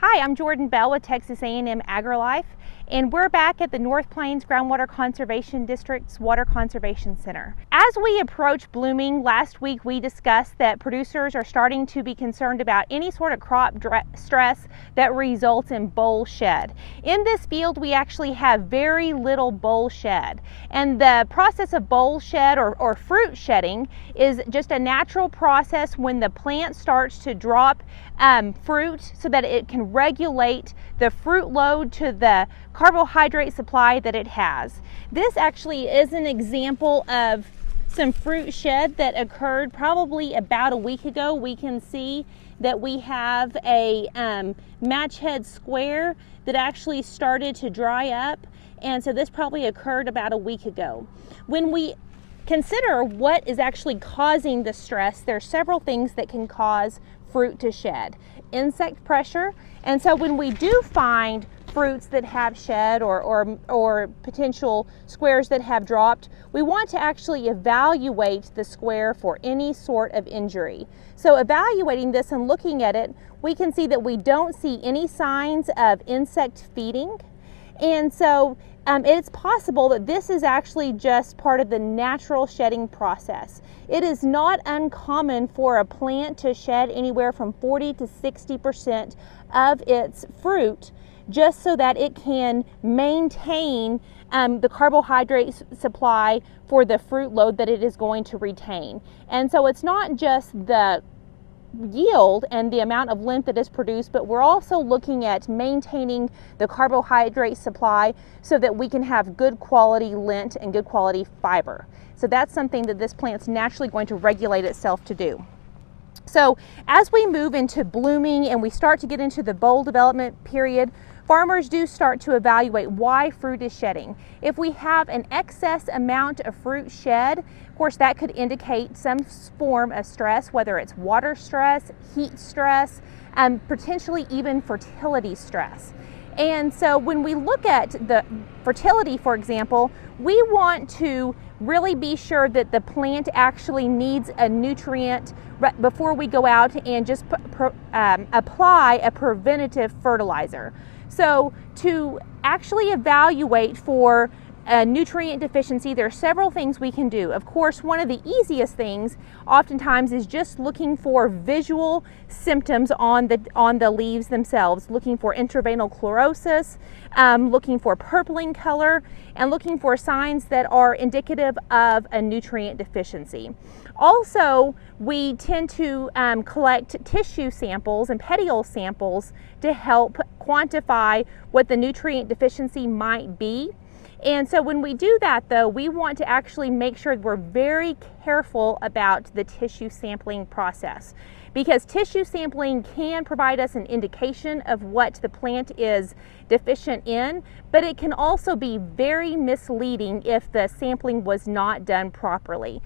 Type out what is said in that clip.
Hi, I'm Jourdan Bell with Texas A&M AgriLife, and we're back at the North Plains Groundwater Conservation District's Water Conservation Center. As we approach blooming, last week we discussed that producers are starting to be concerned about any sort of crop stress that results in boll shed. In this field, we actually have very little boll shed, and the process of boll shed or fruit shedding is just a natural process when the plant starts to drop fruit so that it can regulate the fruit load to the carbohydrate supply that it has. This actually is an example of some fruit shed that occurred probably about a week ago. We can see that we have a match head square that actually started to dry up, and so this probably occurred about a week ago. When we consider what is actually causing the stress, there are several things that can cause fruit to shed. Insect pressure, and so when we do find fruits that have shed or potential squares that have dropped, we want to actually evaluate the square for any sort of injury. So evaluating this and looking at it, we can see that we don't see any signs of insect feeding, and so it's possible that this is actually just part of the natural shedding process. It is not uncommon for a plant to shed anywhere from 40 to 60% of its fruit just so that it can maintain the carbohydrate supply for the fruit load that it is going to retain. And so it's not just the yield and the amount of lint that is produced, but we're also looking at maintaining the carbohydrate supply so that we can have good quality lint and good quality fiber. So that's something that this plant's naturally going to regulate itself to do. So as we move into blooming and we start to get into the boll development period, farmers do start to evaluate why fruit is shedding. If we have an excess amount of fruit shed, of course that could indicate some form of stress, whether it's water stress, heat stress, and potentially even fertility stress. And so when we look at the fertility, for example, we want to really be sure that the plant actually needs a nutrient before we go out and just apply a preventative fertilizer. So to actually evaluate for a nutrient deficiency, there are several things we can do. Of course, one of the easiest things oftentimes is just looking for visual symptoms on the leaves themselves, looking for intraveinal chlorosis, looking for purpling color, and looking for signs that are indicative of a nutrient deficiency. Also, we tend to collect tissue samples and petiole samples to help quantify what the nutrient deficiency might be. And so when we do that, though, we want to actually make sure we're very careful about the tissue sampling process, because tissue sampling can provide us an indication of what the plant is deficient in, but it can also be very misleading if the sampling was not done properly.